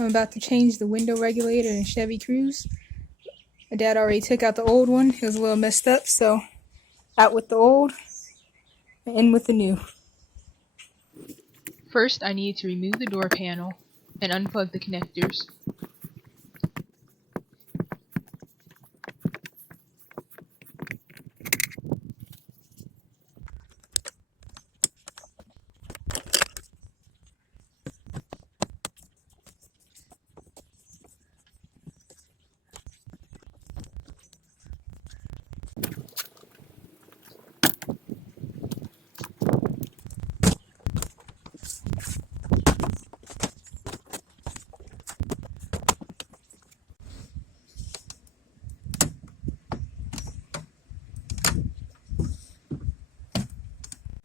I'm about to change the window regulator in Chevy Cruze. My dad already took out the old one. It was a little messed up, so out with the old, in with the new. First, I need to remove the door panel and unplug the connectors.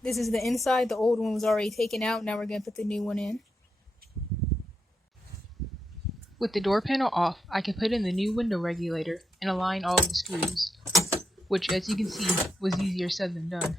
This is the inside. The old one was already taken out. Now we're going to put the new one in. With the door panel off, I can put in the new window regulator and align all of the screws, which, as you can see, was easier said than done.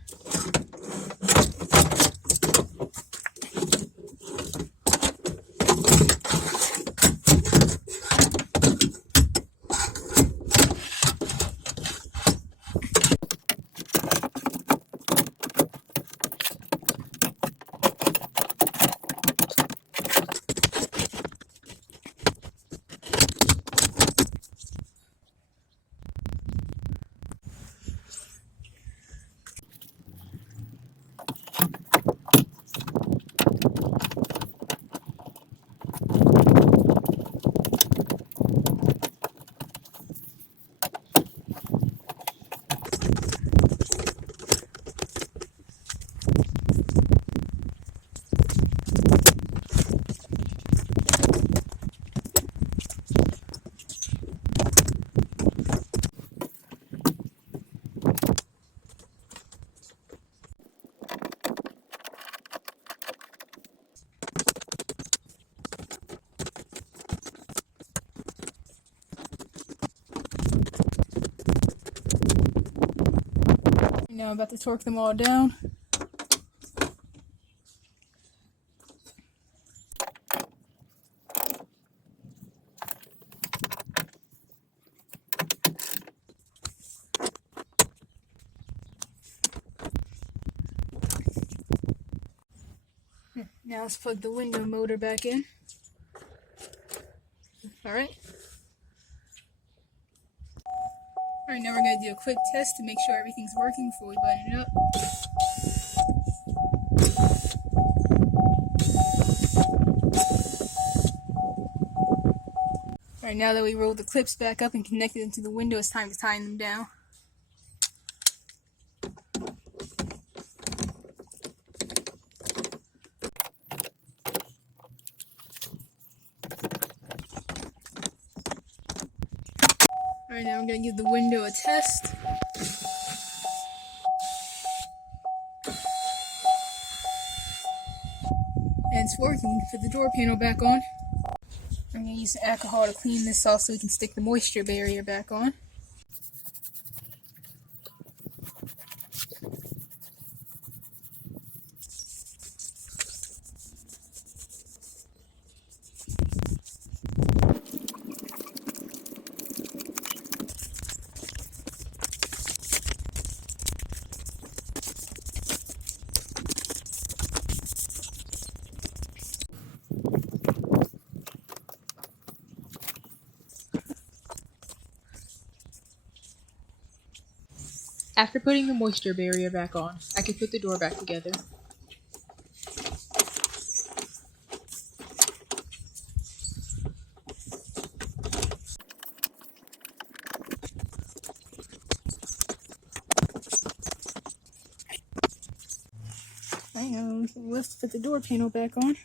Now I'm about to torque them all down. Now let's plug the window motor back in. Alright, now we're going to do a quick test to make sure everything's working before we button it up. Alright, now that we rolled the clips back up and connected them to the window, it's time to tighten them down. Alright, now we're going to give the window a test. And it's working. Put the door panel back on. I'm going to use some alcohol to clean this off so we can stick the moisture barrier back on. After putting the moisture barrier back on, I can put the door back together. Let's put the door panel back on.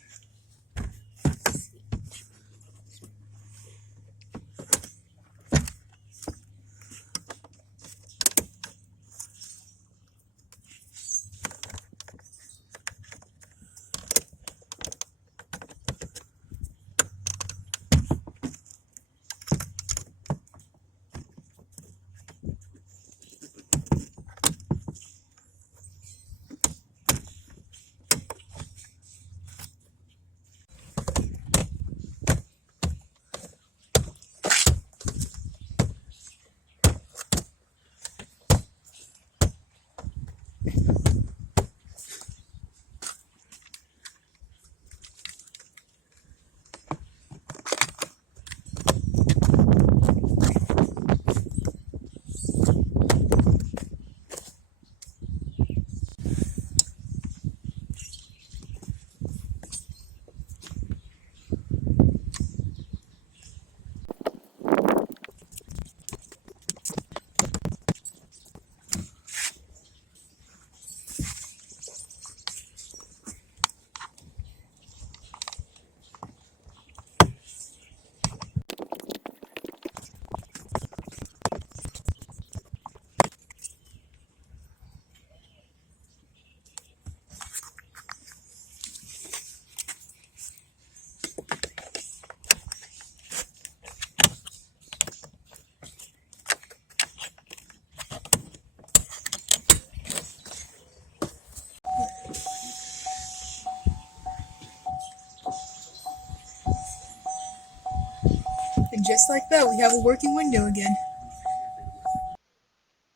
just like that, we have a working window again.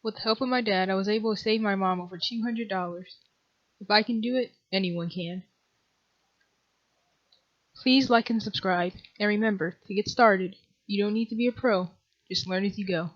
With the help of my dad, I was able to save my mom over $200. If I can do it, anyone can. Please like and subscribe, and remember, to get started, you don't need to be a pro, just learn as you go.